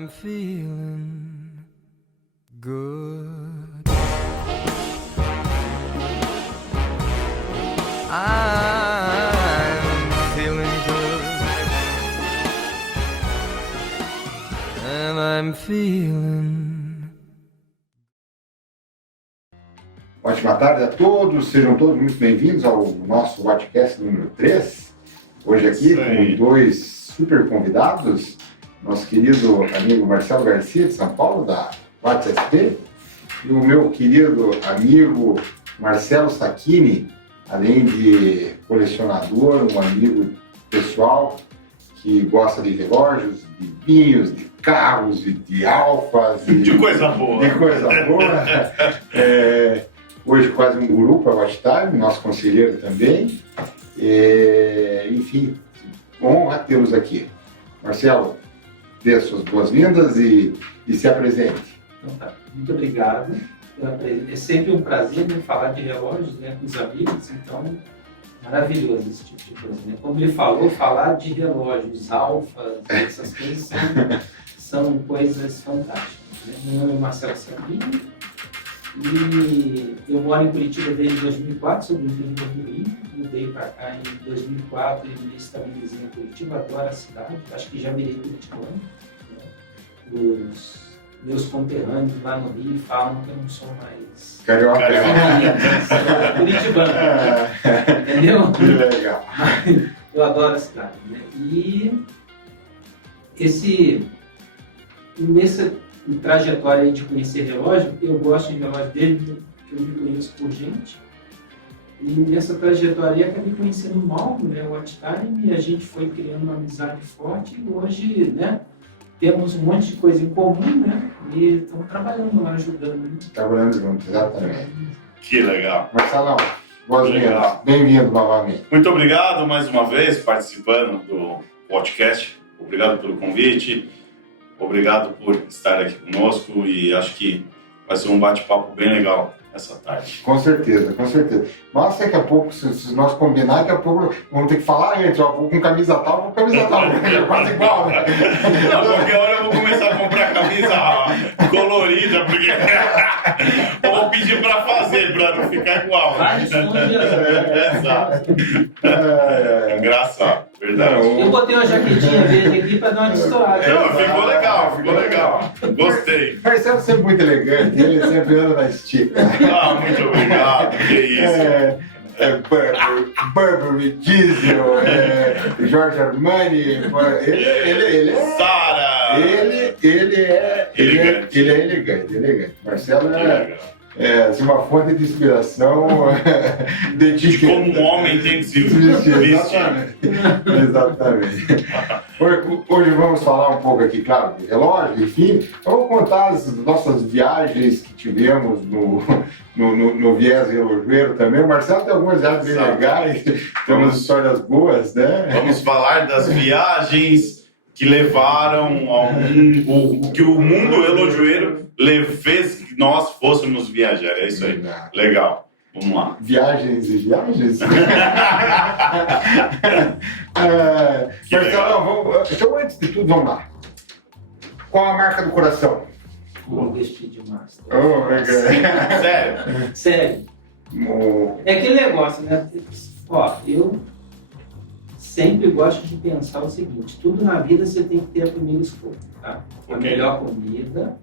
I'm feeling good. I'm feeling good. And I'm feeling. Ótima tarde a todos, sejam todos muito bem-vindos ao nosso podcast número 3. Hoje aqui com dois super convidados, nosso querido amigo Marcelo Garcia, de São Paulo, da WhatsApp, e o meu querido amigo Marcelo Sacchini, além de colecionador, um amigo pessoal que gosta de relógios, de vinhos, de carros, de alfas. De coisa boa. De coisa boa. Hoje quase um guru para a Watch Time, nosso conselheiro também. Enfim, honra tê-los aqui. Marcelo, dê as suas boas-vindas e se apresente. Então tá, muito obrigado. É sempre um prazer, né, falar de relógios, né, com os amigos, então maravilhoso esse tipo de coisa, né? Como ele falou, falar de relógios, alfas, essas coisas são coisas fantásticas, né? Meu nome é Marcelo Sacchini e eu moro em Curitiba desde 2004, sou do interior do Rio, mudei para cá em 2004 e me estabilizei em Curitiba, adoro a cidade, acho que já virei curitibano, né? Os meus conterrâneos lá no Rio falam que eu não sou mais Carioca. sou curitibano, entendeu? Que legal. Eu adoro a cidade, né? E nessa trajetória aí de conhecer relógio, eu gosto de relógio desde que eu me conheço por gente. E nessa trajetória eu acabei conhecendo o Mauro, né, o Watch Time, e a gente foi criando uma amizade forte e hoje, né, temos um monte de coisa em comum, né? E estamos trabalhando lá, ajudando. Trabalhando juntos, exatamente. Que legal. Marcelão, boas-vindas. Legal. Bem-vindo novamente. Muito obrigado mais uma vez participando do podcast. Obrigado pelo convite. Obrigado por estar aqui conosco e acho que vai ser um bate-papo bem legal essa tarde. Com certeza, com certeza. Mas daqui a pouco, se nós combinar, daqui a pouco vamos ter que falar antes, ó, vou com camisa tal, vou com camisa tal, é quase igual, né? Não, qualquer hora eu vou começar a comprar camisa colorida, porque eu vou pedir para fazer, para não ficar igual. Vários sonhos. Exato. Engraçado, verdade. Eu botei uma jaquetinha verde aqui para dar uma destoada. Não, ficou legal. Gostei. Marcelo sempre muito elegante, ele sempre anda na estica. Ah, muito obrigado. Que isso. Burberry, Diesel, Giorgio Armani, ele é... Sara! Ele é elegante. Marcelo é assim, uma fonte de inspiração De como um homem tem que se vestir. Exatamente. Hoje vamos falar um pouco aqui, claro, de relógio, enfim. Eu vou contar as nossas viagens que tivemos no viés relojoeiro também. O Marcelo tem algumas viagens bem legais, tem umas histórias boas, né? Vamos falar das viagens que levaram ao mundo, que o mundo relojoeiro fez que nós fôssemos viajar. É isso aí. Legal. Vamos lá. Viagens e viagens? Marcelo, então antes de tudo, vamos lá. Qual a marca do coração? Vou vestir de master. Sério? Sério. É aquele negócio, né? Ó, eu sempre gosto de pensar o seguinte: tudo na vida você tem que ter a primeira escolha, tá? A melhor comida,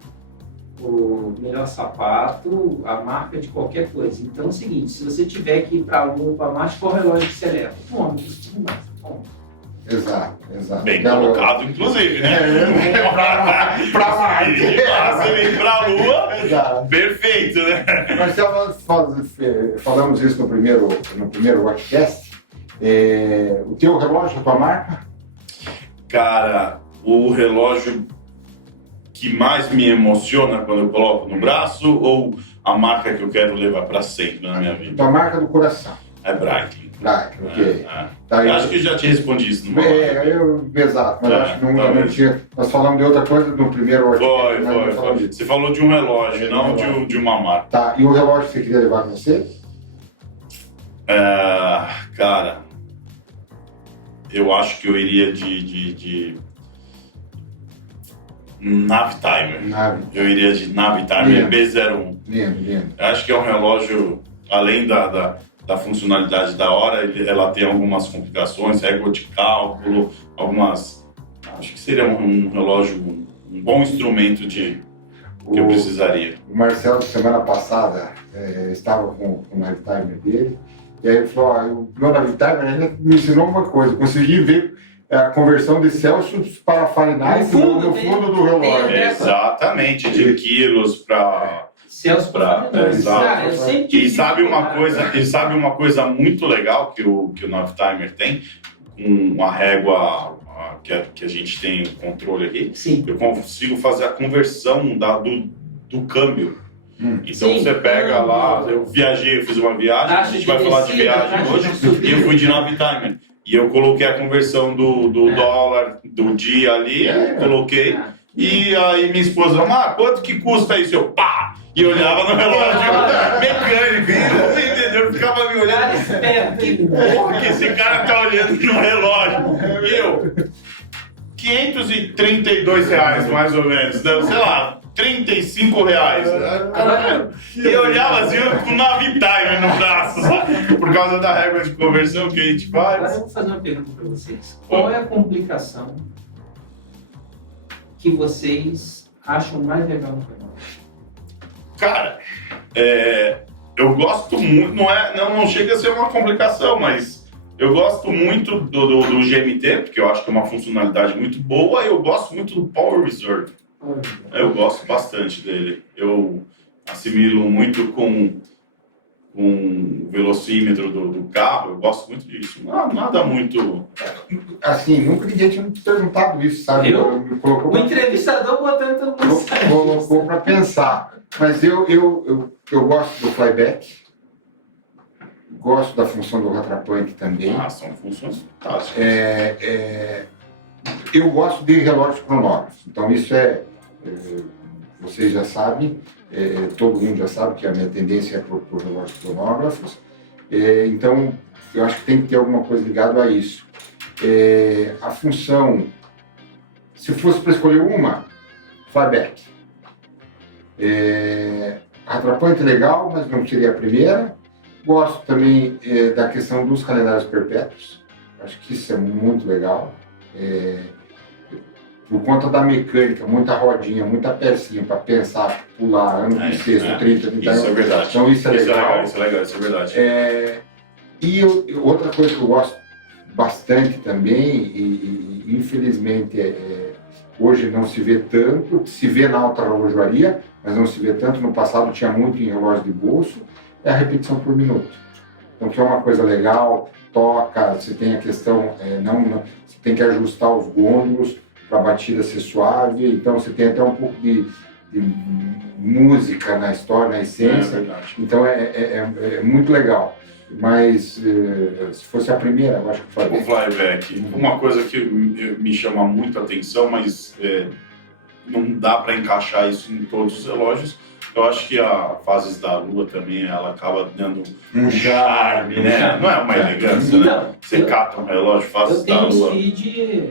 o melhor sapato, a marca de qualquer coisa. Então é o seguinte: se você tiver que ir para a Lua, para Marte, qual relógio que você leva? Um ônibus, tudo mais. Exato. Bem colocado, inclusive, né? Pra Marte. Se vir pra Lua, Exato. perfeito, né? Marcelo, nós falamos isso no primeiro podcast. O teu relógio, a tua marca? Cara, o relógio que mais me emociona quando eu coloco no braço ou a marca que eu quero levar para sempre na minha vida? Tua marca do coração. É Breitling. Ok. Tá, eu acho que já te respondi isso numa exato, mas acho que não tinha. Nós falamos de outra coisa no primeiro podcast. Foi. Você falou de um relógio, não de uma marca. Tá, e o relógio que você queria levar com você? Cara, eu acho que eu iria de Navitimer. Nave. Eu iria de Navitimer Yeah. B01. Lindo. Eu acho que é um relógio, além da funcionalidade da hora, ela tem algumas complicações, régua de cálculo, algumas... Acho que seria um relógio, um bom instrumento que eu precisaria. O Marcelo, semana passada, estava com o Navitimer dele, e aí ele falou, o meu Navitimer ainda me ensinou uma coisa, eu consegui ver a conversão de Celsius para Fahrenheit no fundo do relógio. Exatamente, de quilos para... Celso para exato. eu sempre E sabe uma coisa muito legal que o Navitimer tem, com a régua que a gente tem o controle aqui, Sim. eu consigo fazer a conversão do câmbio. Então Sim. você pega lá, eu fiz uma viagem, a gente vai falar de viagem hoje, e eu fui de Navitimer. E eu coloquei a conversão do dólar do dia ali, coloquei, e aí minha esposa, quanto que custa isso? Eu, pá! E olhava no relógio mecânico, entendeu? Eu ficava me olhando, que porra que esse cara tá olhando no relógio? E eu, R$532, mais ou menos, sei lá, R$35. E eu olhava assim, com Navitimer no braço, sabe? Por causa da régua de conversão que a gente Agora faz. eu vou fazer uma pergunta para vocês. Qual é a complicação que vocês acham mais legal no relógio? Cara, eu gosto muito, não chega a ser uma complicação, mas eu gosto muito do GMT, porque eu acho que é uma funcionalidade muito boa, e eu gosto muito do Power Reserve. Eu gosto bastante dele. Eu assimilo muito com o velocímetro do carro, eu gosto muito disso. Nada muito... Assim, nunca ninguém tinha me perguntado isso, sabe? O entrevistador botando todo mundo colocou para pensar. Mas eu gosto do flyback, gosto da função do Rattrapante também. São funções fantásticas. Eu gosto de relógios cronógrafos, então isso vocês já sabem, todo mundo já sabe que a minha tendência é por relógios cronógrafos, então eu acho que tem que ter alguma coisa ligada a isso. A função, se fosse para escolher uma, flyback. Rattrapante é legal, mas não seria a primeira. Gosto também da questão dos calendários perpétuos, acho que isso é muito legal. Por conta da mecânica, muita rodinha, muita pecinha para pensar, pular, ano bissexto, 30, 31. Isso é verdade. Então isso é legal. Isso é legal, isso é verdade. E outra coisa que eu gosto bastante também, e infelizmente hoje não se vê tanto, se vê na alta relojoaria, mas não se vê tanto, no passado tinha muito em relógio de bolso, é a repetição por minuto. Então que é uma coisa legal, toca, você tem a questão, você tem que ajustar os gôndolos para a batida ser suave, então você tem até um pouco de música na história, na essência, então é muito legal. Mas se fosse a primeira, eu acho que o flyback. Uma coisa que me chama muito a atenção, mas não dá para encaixar isso em todos os relógios. Eu acho que a Fases da Lua também, ela acaba dando um charme, né? Não é uma elegância, né? Você cata um relógio, Fases da Lua. Eu tenho Speed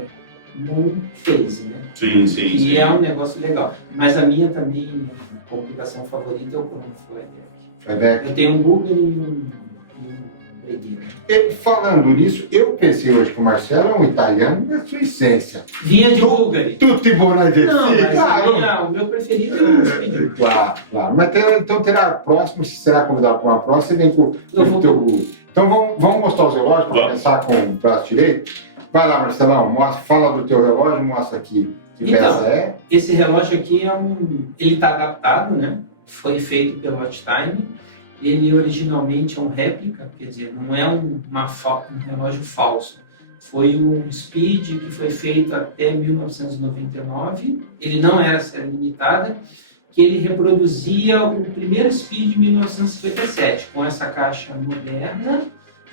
Moon Phase, né? Sim. E é um negócio legal. Mas a minha também, a complicação favorita é o Chrono Flyback. Eu tenho um Bulgari e um Breguet. Falando nisso, eu pensei hoje que o Marcelo é um italiano na sua essência. Vinha de Bulgari. Tutti buonanotte. Não, mas claro. o meu preferido é o Speed. Claro. Mas então terá próximo, se será convidado para uma próxima, você vem com o teu Bulgari. Então vamos mostrar os relógios para começar com o braço direito? Vai lá, Marcelão, fala do teu relógio, mostra aqui que peça é. Esse relógio aqui ele está adaptado, né? Foi feito pelo Watch Time. Ele originalmente é um réplica, quer dizer, não é um relógio falso. Foi um Speed que foi feito até 1999. Ele não era série limitada, que ele reproduzia o primeiro Speed de 1957, com essa caixa moderna.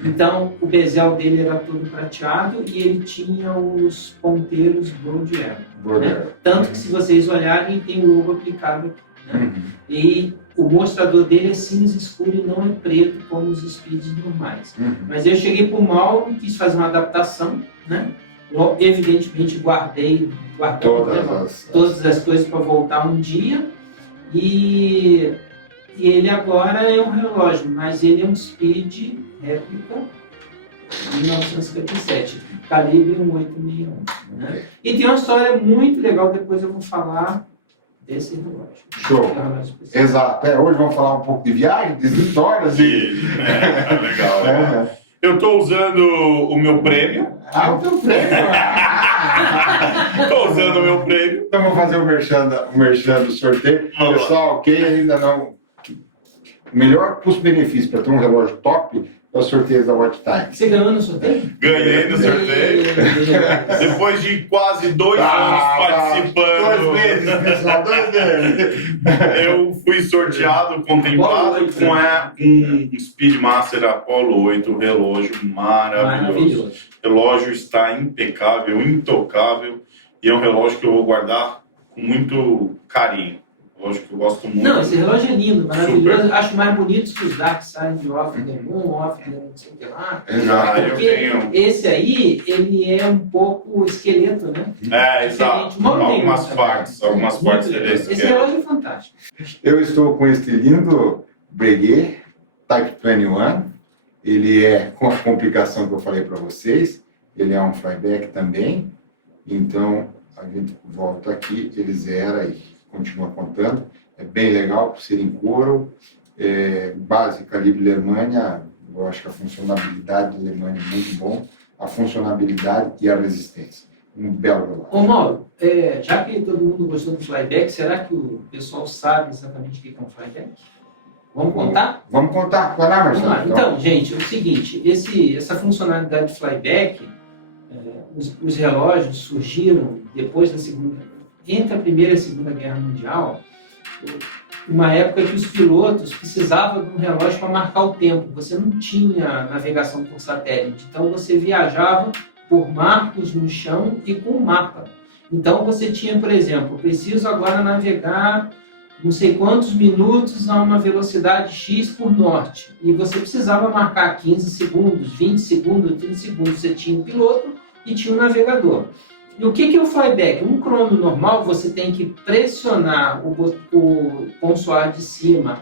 Então, o bezel dele era todo prateado e ele tinha os ponteiros Broad Arrow, né? Tanto que, se vocês olharem, tem o logo aplicado aqui, né? E o mostrador dele é cinza escuro e não é preto como os Speeds normais. Mas eu cheguei para o Mauro e quis fazer uma adaptação, né? evidentemente guardamos, né, todas as coisas para voltar um dia. E ele agora é um relógio, mas ele é um Speed réplica 1957, calibre 1.861. Né? E tem uma história muito legal, depois eu vou falar desse relógio. Show. Exato. Hoje vamos falar um pouco de viagem, de histórias. Legal. Eu estou usando o meu prêmio. O teu prêmio. Estou usando o meu prêmio. Então vamos fazer o merchan do sorteio. Pessoal, quem ainda não... O melhor custo-benefício para ter um relógio top é o sorteio da Watch Time. Você ganhou no sorteio? Ganhei no sorteio. Depois de quase 2 anos participando. 2 meses, pessoal, 2 meses. Eu fui sorteado, contemplado com um Speedmaster Apollo 8, relógio maravilhoso. O relógio está impecável, intocável, e é um relógio que eu vou guardar com muito carinho. Relógio que eu gosto muito. Não, esse relógio é lindo, maravilhoso. Super. Acho mais bonito que os Dark Side of the Moon, não sei o que lá. Exato, esse aí, ele é um pouco esqueleto, né? Exato. Algumas partes dele. Esse relógio é fantástico. Eu estou com este lindo Breguet Type 21. Ele é com a complicação que eu falei para vocês. Ele é um flyback também. Então, a gente volta aqui, ele zera e continua contando. É bem legal por ser em couro. Base calibre Alemanha. Eu acho que a funcionabilidade da Alemanha é muito bom. A funcionabilidade e a resistência. Um belo relógio. Ô Mauro, já que todo mundo gostou do flyback, será que o pessoal sabe exatamente o que é um flyback? Vamos contar? Vamos contar. Vai lá, Marcelo. Vamos lá. Então, gente, é o seguinte, essa funcionalidade de flyback, os relógios surgiram depois entre a Primeira e a Segunda Guerra Mundial, uma época que os pilotos precisavam de um relógio para marcar o tempo. Você não tinha navegação por satélite, então você viajava por marcos no chão e com mapa. Então você tinha, por exemplo, preciso agora navegar não sei quantos minutos a uma velocidade X por norte. E você precisava marcar 15 segundos, 20 segundos, 30 segundos. Você tinha um piloto e tinha um navegador. E o que é o flyback? Um crono normal, você tem que pressionar o consoar de cima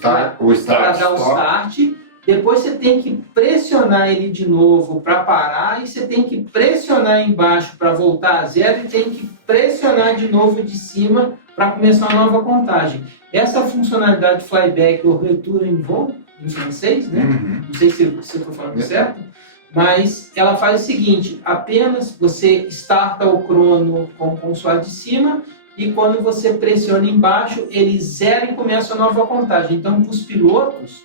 para dar o start. Depois você tem que pressionar ele de novo para parar. E você tem que pressionar embaixo para voltar a zero. E tem que pressionar de novo de cima para começar uma nova contagem. Essa funcionalidade flyback, ou retour en vol, em francês, né? Não sei se eu estou falando certo. Mas ela faz o seguinte, apenas você starta o crono com o consoar de cima e quando você pressiona embaixo, ele zera e começa a nova contagem. Então, para os pilotos,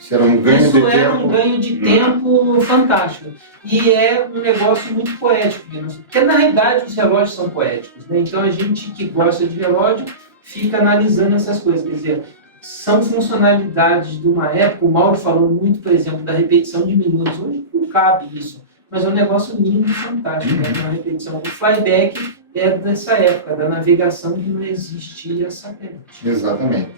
isso era um ganho de tempo fantástico. E é um negócio muito poético, porque na realidade os relógios são poéticos, né? Então, a gente que gosta de relógio fica analisando essas coisas, quer dizer, são funcionalidades de uma época. O Mauro falou muito, por exemplo, da repetição de minutos. Hoje não cabe isso, mas é um negócio lindo e fantástico, né? Uma repetição. O flyback é dessa época, da navegação que não existia satélite. Exatamente.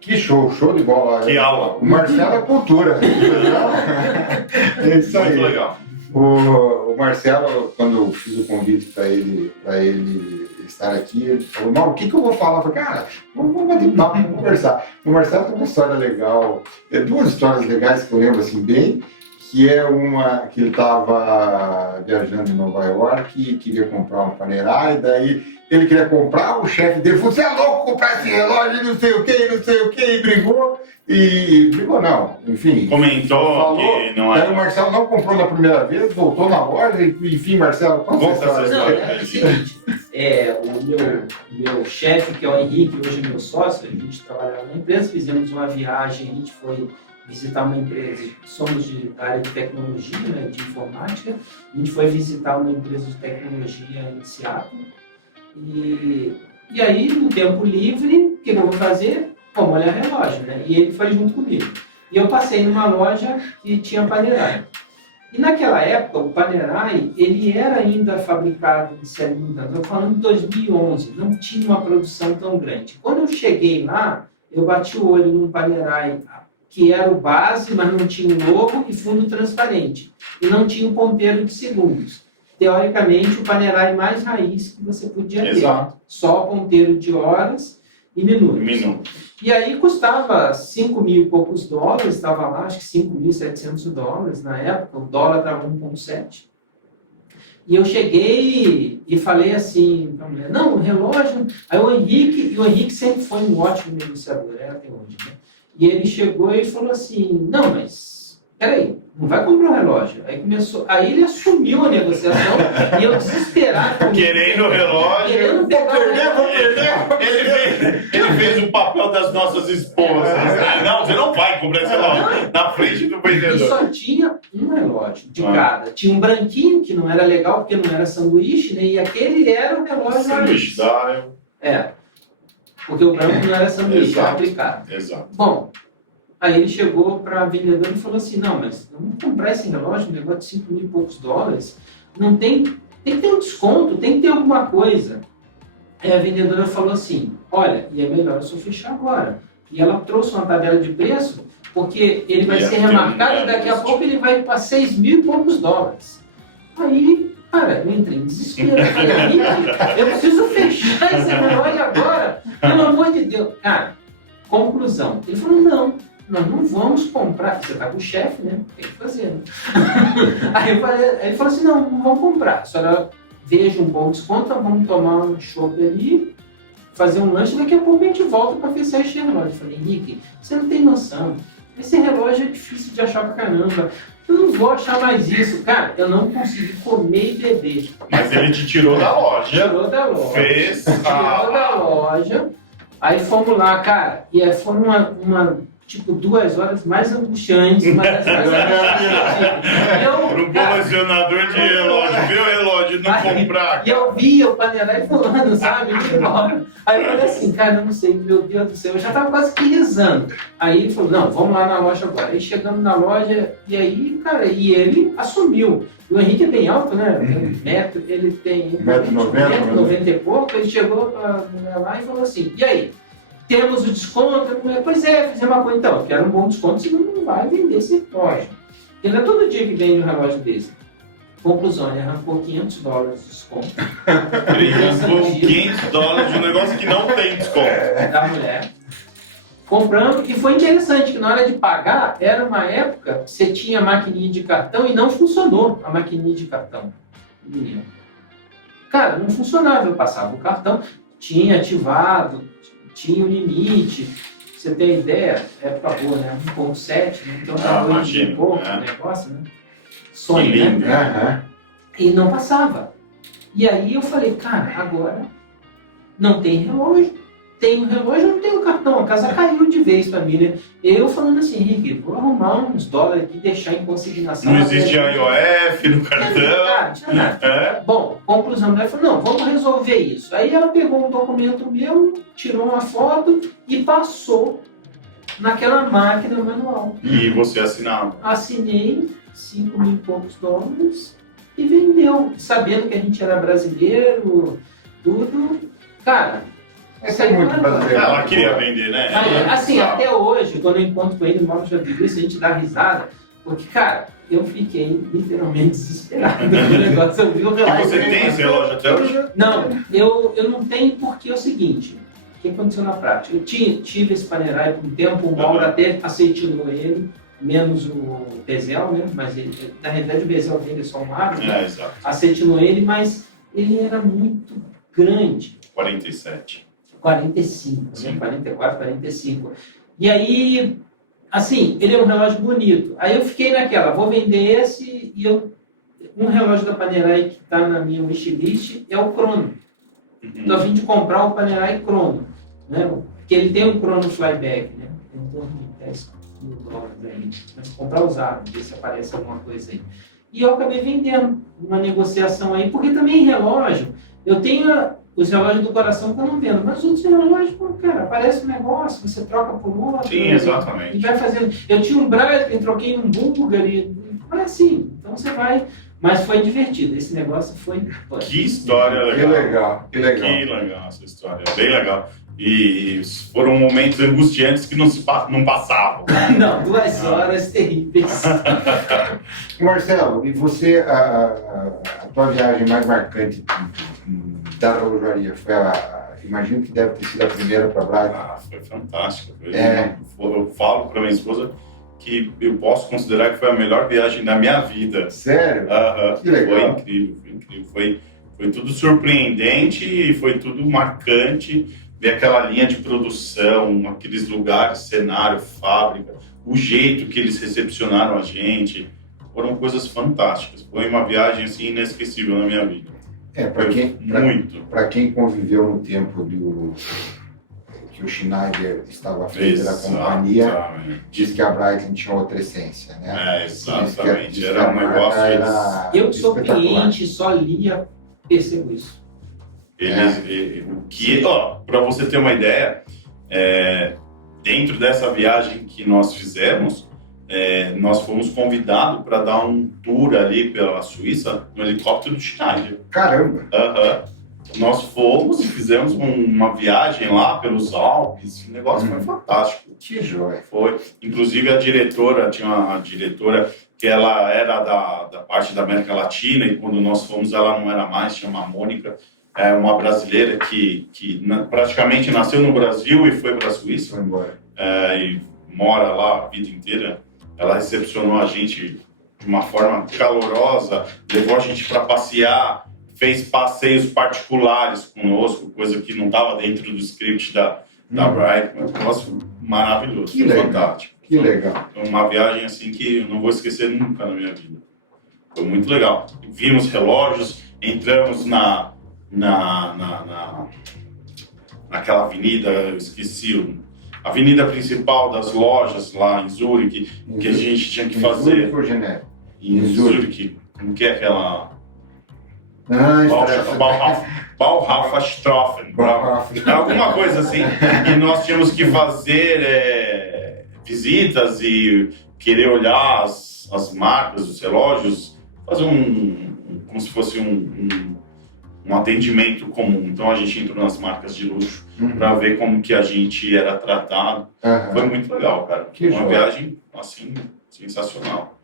Que show de bola. Que aula. O Marcelo é cultura. É isso aí. Muito legal. O Marcelo, quando eu fiz o convite para ele estar aqui, ele falou, Mauro, o que eu vou falar? Eu falei, cara, vamos bater papo, vamos conversar. O Marcelo tem uma história legal, 2 histórias legais que eu lembro assim bem, que é uma que ele estava viajando em Nova York e queria comprar um Panerai, e daí ele queria comprar, o chefe dele falou, você é louco comprar esse relógio, não sei o que, e brigou. E brigou não, enfim. Comentou que não era. Aí o Marcelo não comprou na primeira vez, voltou na loja, e enfim, Marcelo, conta essa história. Não, é o seguinte, o meu chefe, que é o Henrique, hoje é meu sócio, a gente trabalhava na empresa, fizemos uma viagem, a gente foi visitar uma empresa, somos da área de tecnologia, né, de informática, a gente foi visitar uma empresa de tecnologia em Seattle, e aí, no tempo livre, o que eu vou fazer? Vamos olhar relógio, né? E ele foi junto comigo. E eu passei numa loja que tinha Panerai. E naquela época, o Panerai, ele era ainda fabricado em série limitada. Estou falando de 2011, não tinha uma produção tão grande. Quando eu cheguei lá, eu bati o olho num Panerai que era o base, mas não tinha o logo e fundo transparente. E não tinha o ponteiro de segundos. teoricamente, o Panerai mais raiz que você podia ter. Exato. Só ponteiro de horas e minutos. E aí custava 5 mil e poucos dólares, estava lá, acho que 5.700 dólares na época, o dólar estava 1,7. E eu cheguei e falei assim para a mulher, não, o relógio... Aí o Henrique sempre foi um ótimo negociador, até hoje, né? E ele chegou e falou assim, não, mas peraí, não vai comprar um relógio. Aí ele assumiu a negociação e eu desesperado. Querendo o relógio. Querendo pegar o relógio. Ele fez o papel das nossas esposas. Não, você não vai comprar esse relógio na frente do E vendedor. só tinha um relógio de cada. Tinha um branquinho, que não era legal, porque não era sanduíche, né? E aquele era o relógio Sanduíche raiz. Porque o branco não era sanduíche, era Exato. aplicado. Exato. Bom, aí ele chegou para a vendedora e falou assim, não, mas vamos comprar esse relógio, um negócio de 5 mil e poucos dólares. Não tem que ter um desconto, tem que ter alguma coisa. Aí a vendedora falou assim, olha, e é melhor eu só fechar agora. E ela trouxe uma tabela de preço, porque ele vai ser remarcado e daqui a pouco ele vai para 6 mil e poucos dólares. Aí, cara, eu entrei em desespero. Eu falei, Henrique, eu preciso fechar esse relógio agora, pelo amor de Deus. Cara, conclusão. Ele falou, não, nós não vamos comprar. Você tá com o chefe, né? Tem que fazer, né? Aí ele falou assim, não vamos comprar. A senhora veja um bom desconto, vamos tomar um chopp ali, fazer um lanche, daqui a pouco a gente volta para fechar esse relógio. Eu falei, Henrique, você não tem noção. Esse relógio é difícil de achar pra caramba. Eu não vou achar mais isso. Cara, eu não consegui comer e beber. Mas ele te tirou da loja. Tirou da loja. Fez. Tirou da loja. Aí fomos lá, cara. E aí foi tipo, 2 horas mais angustiantes. Uma das mais Para um colecionador de relógio, ver o relógio e não comprar. E eu via o Panerai falando, sabe? Indo embora. Aí eu falei assim, cara, eu não sei, meu Deus do céu, eu já tava quase que rezando. Aí ele falou, não, vamos lá na loja agora. Aí chegamos na loja, e aí, cara, e ele assumiu. O Henrique é bem alto, né? Ele tem 1,90 e pouco. Ele chegou pra mulher lá e falou assim, e aí? Temos o desconto? Pois é, fizemos uma coisa. Então, eu quero um bom desconto, senão não vai vender esse relógio. Porque não é todo dia que vende um relógio desse. Conclusão, ele arrancou 500 dólares de desconto. Ele arrancou 500 dólares de um negócio que não tem desconto. Da mulher. Compramos, e foi interessante que na hora de pagar, era uma época que você tinha maquininha de cartão e não funcionou a maquininha de cartão. Cara, não funcionava. Eu passava o cartão, tinha ativado, tinha o limite. Pra você ter ideia, época boa, né? 1,7, né? Então tá um pouco o negócio, né? Sonho, né? E não passava. E aí eu falei, cara, agora não tem relógio. Tem um relógio, não tem um cartão. A casa caiu de vez pra mim, né? Eu falando assim, Henrique, vou arrumar uns dólares aqui e deixar em consignação. Não existe IOF no cartão. Não tinha nada. Bom, conclusão dela falou, não, vamos resolver isso. Aí ela pegou um documento meu, tirou uma foto e passou naquela máquina manual. E você assinava. Assinei 5 mil e poucos dólares e vendeu, sabendo que a gente era brasileiro, tudo. Cara, é muito brasileiro. Ela queria vender, né? Assim, até hoje, quando eu encontro com ele no Móvel de Isso, a gente dá risada, porque, cara, eu fiquei literalmente desesperado com o negócio. Eu vi o relógio. E você tem esse relógio até hoje? Não, eu não tenho porque é o seguinte, o que aconteceu na prática? Eu tive esse Panerai por um tempo, o Mauro até aceitinou ele, menos o Bezel, né? Mas ele, na realidade o Bezel dele é só um aro, né? Exato. Aceitinou ele, mas ele era muito grande. 47. 45, né? 44, 45. E aí, assim, ele é um relógio bonito. Aí eu fiquei naquela, vou vender esse e um relógio da Panerai que está na minha wishlist é o Chrono. Então, eu vim de comprar o Panerai Chrono, né? Porque ele tem um Chrono Flyback, né? Tem um torno de 10 mil dólares aí. Mas comprar usado, ver se aparece alguma coisa aí. E eu acabei vendendo uma negociação aí, porque também relógio, eu tenho os relógios do coração que eu não vendo, mas os outros relógios, pô, cara, aparece um negócio, você troca por outro. Sim, exatamente. E vai fazendo. Eu tinha um Breitling, troquei num Bulgari, é assim. Então você vai. Mas foi divertido, esse negócio foi... Que história Que legal. legal, que legal. Que legal essa história, bem legal. E foram momentos angustiantes que não passavam. Não, 2 horas terríveis. Marcelo, e você, a tua viagem mais marcante da relojaria foi imagino que deve ter sido a primeira para Brighton. Foi fantástica. É. Eu falo para minha esposa que eu posso considerar que foi a melhor viagem da minha vida. Sério? Que legal. Foi incrível. Foi tudo surpreendente e foi tudo marcante. Ver aquela linha de produção, aqueles lugares, cenário, fábrica, o jeito que eles recepcionaram a gente, foram coisas fantásticas. Foi uma viagem assim inesquecível na minha vida. Para quem conviveu no tempo que o Schneider estava à frente da companhia, diz que a Brighton tinha outra essência, né? Exatamente. Diz que Era um negócio... Eu que sou cliente, só lia, percebo isso. Para você ter uma ideia, dentro dessa viagem que nós fizemos, nós fomos convidados para dar um tour ali pela Suíça no helicóptero do Schneider. Caramba! Nós fomos e fizemos uma viagem lá pelos Alpes, o negócio foi fantástico. Que joia! Foi. Inclusive tinha uma diretora que ela era da parte da América Latina e quando nós fomos ela não era mais, chama Mônica. É uma brasileira que praticamente nasceu no Brasil e foi para a Suíça. Foi embora. E mora lá a vida inteira. Ela recepcionou a gente de uma forma calorosa, levou a gente para passear, fez passeios particulares conosco, coisa que não estava dentro do script da Bright. Um negócio maravilhoso, Que legal. fantástico. Que legal. Uma viagem assim que eu não vou esquecer nunca na minha vida. Foi muito legal. Vimos relógios, entramos naquela avenida, eu esqueci, a avenida principal das lojas lá em Zurique, que a gente tinha que fazer. Zurique ou Geneve? Em Zurique. Como que é aquela... Ah, Bauhaferstrafen. Alguma coisa assim. E nós tínhamos que fazer visitas e querer olhar as marcas, os relógios, fazer como se fosse um atendimento comum. Então a gente entrou nas marcas de luxo para ver como que a gente era tratado. Foi muito legal, cara. Uma viagem assim sensacional.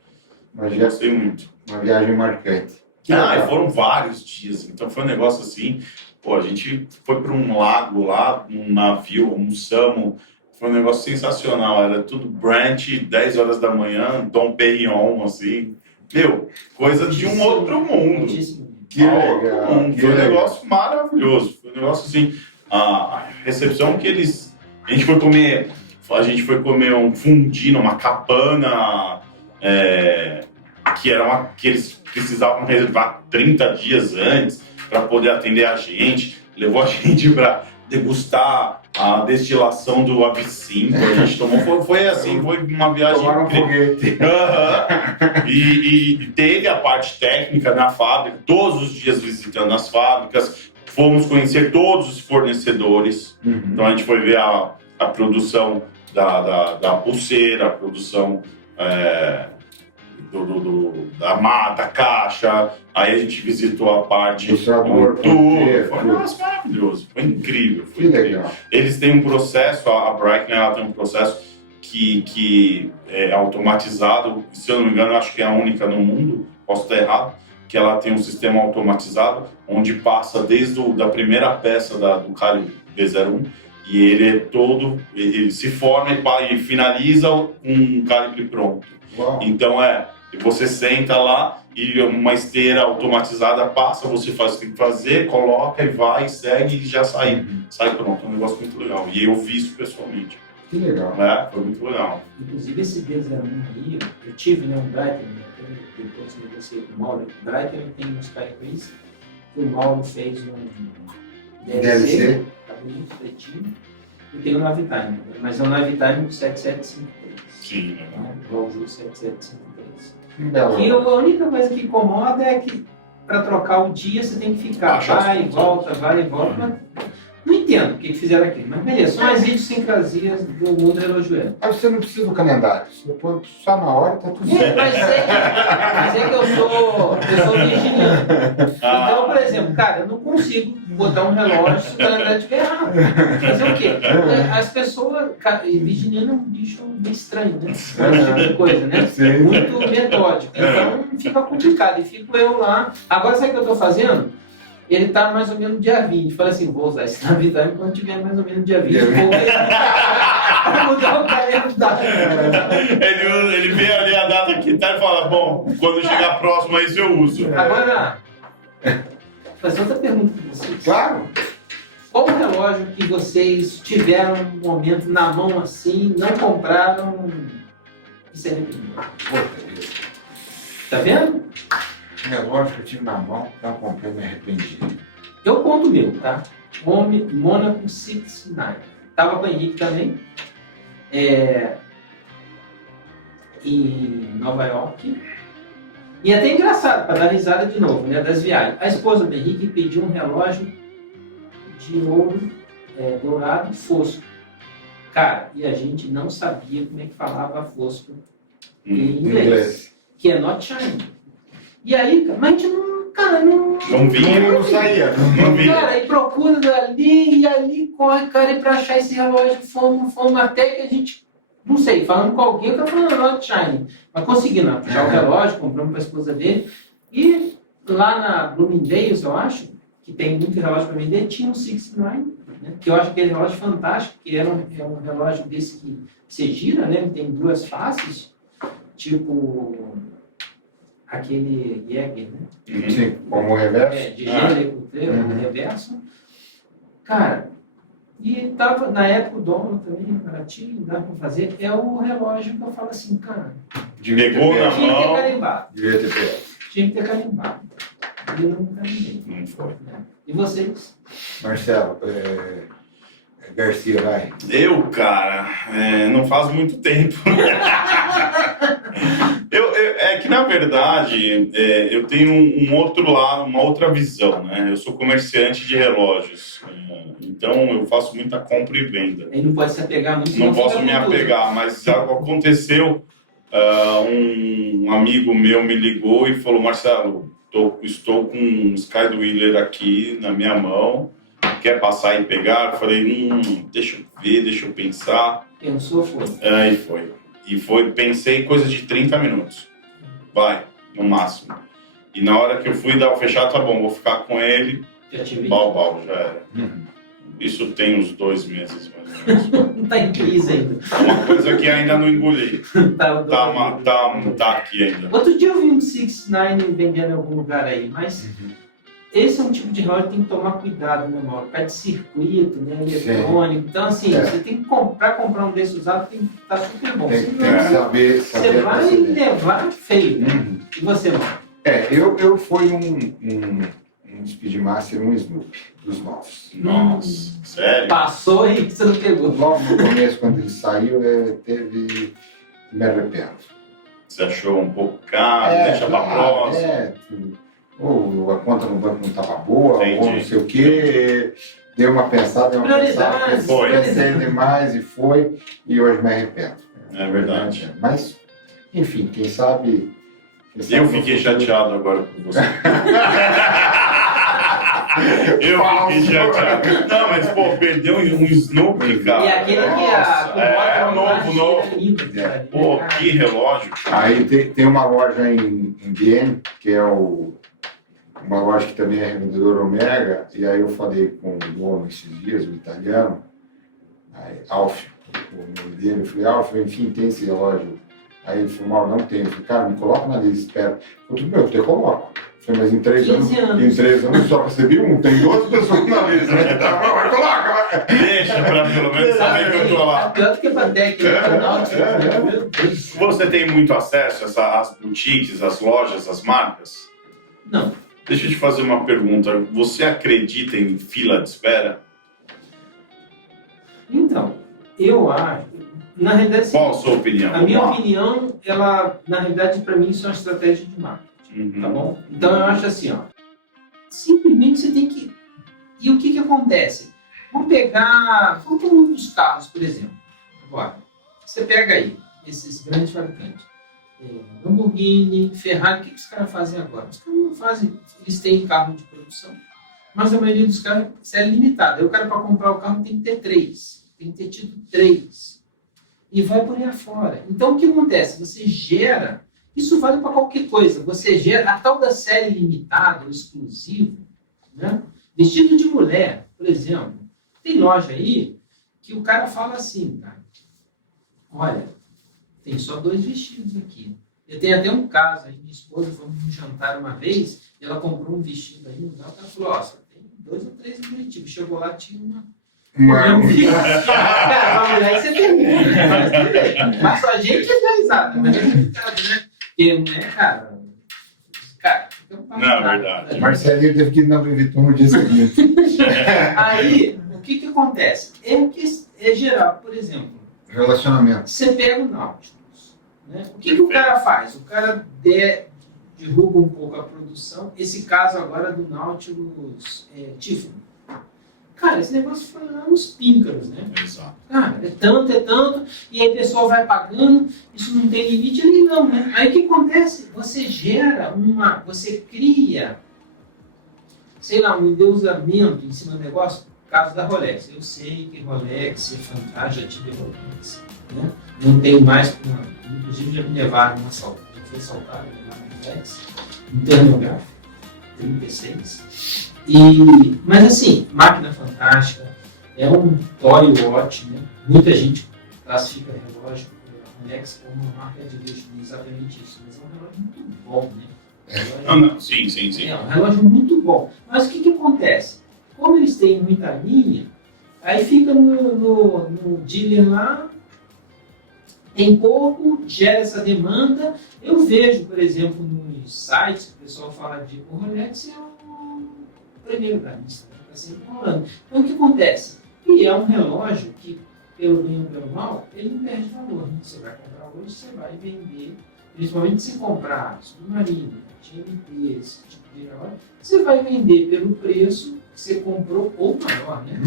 Gostei muito. Uma viagem marcante. E foram vários dias. Então foi um negócio assim. A gente foi para um lago lá, num navio, almoçamos. Foi um negócio sensacional. Era tudo brunch, 10 horas da manhã, Dom Perignon, assim. Coisa de um outro mundo. Que legal. Foi um negócio maravilhoso. Foi um negócio assim, a recepção que eles... A gente foi comer um fundi numa cabana que eles precisavam reservar 30 dias antes para poder atender a gente. Levou a gente para degustar a destilação do absinto. A gente tomou, foi assim, foi uma viagem incrível. E teve a parte técnica na fábrica, todos os dias visitando as fábricas, fomos conhecer todos os fornecedores. Então a gente foi ver a produção da pulseira, a produção da caixa, aí a gente visitou a parte do tudo. Foi um negócio maravilhoso, foi incrível. Foi incrível. Legal. Eles têm um processo, a Bright, ela tem um processo que é automatizado, se eu não me engano, eu acho que é a única no mundo, posso estar errado, que ela tem um sistema automatizado, onde passa desde da primeira peça do Calibr V01, e ele se forma e finaliza um calibre pronto. Uau. Então você senta lá e uma esteira automatizada passa, você faz o que tem que fazer, coloca e vai, segue e já sai pronto. É um negócio muito legal. E eu vi isso pessoalmente. Que legal. Foi muito legal. Inclusive esse V01 aí, eu tive um Brighton, depois negociei com o Mauro. Brighton tem uns calibres que o Mauro fez no DLC, tá bonito, pretinho, e tem o Navitime, mas é o Navitime 7753. Sim, igualzinho 7753. Belo. E a única coisa que incomoda é que para trocar o dia você tem que ficar, vai e volta, mas Não entendo o que fizeram aqui, mas beleza, são as idiosincrasias do mundo relojoeiro. Mas você não precisa do calendário. Você põe só na hora e tá tudo certo. Mas é que eu sou virginiano. Então, por exemplo, cara, eu não consigo botar um relógio se o calendário estiver errado. Fazer o quê? As pessoas. Cara, virginiano é um bicho meio estranho, né? Esse tipo de coisa, né? Sim. Muito metódico. Então fica complicado. E fico eu lá. Agora, sabe o que eu tô fazendo? Ele tá mais ou menos dia 20. Fala assim, vou usar esse Navidade quando tiver mais ou menos dia 20. Vou mudar o calendário. Ele vê ali a data que tá e fala, bom, quando chegar próximo a isso eu uso. Agora, vou fazer outra pergunta para vocês. Claro. Qual o relógio que vocês tiveram um momento na mão assim, não compraram e se arrependeram? Tá vendo? Relógio que eu tive na mão, não comprei, me arrependi. Eu conto o meu, tá? Monaco 69. Tava com o Henrique também. Em Nova York. E é até engraçado, para dar risada de novo, né? Das viagens. A esposa do Henrique pediu um relógio de ouro dourado fosco. Cara, e a gente não sabia como é que falava fosco em inglês. Que é not shiny. E aí, cara, mas a gente não, cara, não vinha. Não saía. Não vinha. cara, aí procura dali e ali, corre, cara, e pra achar esse relógio, fomos até que a gente, não sei, falando com alguém, eu tava falando not shiny. Mas consegui, não, achar o relógio, compramos pra esposa dele. E lá na Bloomingdale's, eu acho, que tem muito relógio para vender, tinha um 69, né? Que eu acho aquele relógio fantástico, que é um relógio desse que você gira, né? Tem duas faces, tipo aquele Jäger, né? Sim, como reverso. De gelo, reverso. Cara, e tava, na época o dólar também, baratinho, dá para fazer, é o relógio que eu falo assim, cara, Pegou na tinha que ter mão. carimbado, Devia ter pego. tinha que ter carimbado. E eu não carimbei. Não foi. Né? E vocês? Marcelo, Garcia, vai. Eu, cara, não faz muito tempo. É que, na verdade, eu tenho um outro lado, uma outra visão, né? Eu sou comerciante de relógios, então eu faço muita compra e venda. Aí não pode se apegar muito. Não senão posso fica me confuso. apegar, mas algo aconteceu. Um amigo meu me ligou e falou, Marcelo, estou com um Skywheeler aqui na minha mão, quer passar e pegar? Eu falei, deixa eu ver, deixa eu pensar. Pensou, foi. Aí foi. E pensei coisa de 30 minutos. Vai, no máximo. E na hora que eu fui dar o fechado, tá bom, vou ficar com ele. Já tive. Bal, já era. Isso tem uns 2 meses, mais ou menos. Não tá em crise ainda. Uma coisa que ainda não engoli. Tá Aqui ainda. Outro dia eu vi um 69 vendendo em algum lugar aí, mas esse é um tipo de relógio que tem que tomar cuidado, meu irmão. Por causa de circuito, né, eletrônico. Então, assim, você tem que comprar um desse usado, tem que estar super bom. Tem que Senão, saber você vai proceder. levar feio, né? E você, mano? Eu fui um Speedmaster, um Snoopy, dos novos. Nossa, sério? Passou e você não pegou. Logo no começo, quando ele saiu, teve... Me arrependo. Você achou um pouco caro, deixa pra próxima. Ou a conta no banco não estava boa, Entendi. ou não sei o quê. Deu uma pensada, Prioridades, pensei demais e foi, e hoje me arrependo. É verdade. Mas, enfim, quem sabe Eu fiquei chateado agora com você. Eu fiquei chateado. Não, mas, pô, perdeu um Snoopy, cara. E aquele que novo. é lindo, cara. Pô, que relógio. Aí tem uma loja em Viena, que é uma loja que também é revendedora Omega, e aí eu falei com o dono esses dias, o italiano, Alf, o nome dele, eu falei, Alf, enfim, tem esse relógio. Aí ele falou, não tem. Eu falei, cara, me coloca na lista, espera. Eu falei, eu te coloco. Eu falei, mas em 3 15 anos. Em 3 anos só recebi um, tem 12 pessoas na lista. Vai, coloca, vai. Deixa pra pelo menos saber que eu tô lá. Pior do que pra Tec, meu Deus. Você tem muito acesso às boutiques, às lojas, às marcas? Não. Deixa eu te fazer uma pergunta. Você acredita em fila de espera? Então, eu acho, na realidade, Qual a sua opinião? a minha opinião, ela, na realidade, para mim, isso é uma estratégia de marketing, tá bom? Então, eu acho assim, ó, simplesmente você tem que... E o que acontece? Vamos por um dos carros, por exemplo. Agora, você pega aí esses grandes fabricantes. Lamborghini, Ferrari, o que os caras fazem agora? Os caras não fazem, eles têm carro de produção, mas a maioria dos carros é limitado. Aí o cara, para comprar o carro, tem que ter 3, tem que ter tido 3. E vai por aí afora. Então, o que acontece? Você gera, isso vale para qualquer coisa, você gera a tal da série limitada, ou exclusiva, né? Vestido de mulher, por exemplo. Tem loja aí que o cara fala assim, cara, olha, tem só 2 vestidos aqui. Eu tenho até um caso aí, minha esposa foi num jantar uma vez, e ela comprou um vestido aí, o cara falou, ó, só tem 2 ou 3 objetivos. Chegou lá, tinha uma... Cara, uma mulher que você termina, né? Mas só a gente dá risada, mas é complicado, né? Porque, né, cara, Não, é verdade. Marcelinho teve que ir na Louis Vuitton no dia seguinte. Aí, o que acontece? É geral, por exemplo, Relacionamento. você pega o Nautilus, né? O que o cara faz? O cara derruba um pouco a produção. Esse caso agora do Nautilus Tiffany. Cara, esse negócio foi lá nos píncaros, né? Exato. Cara, é tanto, e aí o pessoal vai pagando, isso não tem limite ali não, né? Aí o que acontece? Você você cria, sei lá, um endeusamento em cima do negócio. Caso da Rolex. Eu sei que Rolex é fantástico, já tive Rolex, né? Não tenho mais, inclusive já me levaram uma assalto. Já foi assaltado, levaram uma Rolex, um termográfico, 36. Mas assim, máquina fantástica, é um toy watch, né? Muita gente classifica relógio Rolex como uma marca de luxo, não é exatamente isso, mas é um relógio muito bom, né? Não, sim. É um relógio muito bom. Mas o que acontece? Como eles têm muita linha, aí fica no dealer lá, tem pouco, gera essa demanda. Eu vejo, por exemplo, nos sites, o pessoal fala de o Rolex é o primeiro da lista, está sempre falando. Então o que acontece? E é um relógio que, pelo bem ou pelo mal, ele não perde valor. Né? Você vai comprar hoje, você vai vender, principalmente se comprar Submarino, GMT, esse tipo de relógio, você vai vender pelo preço que você comprou ou maior, né?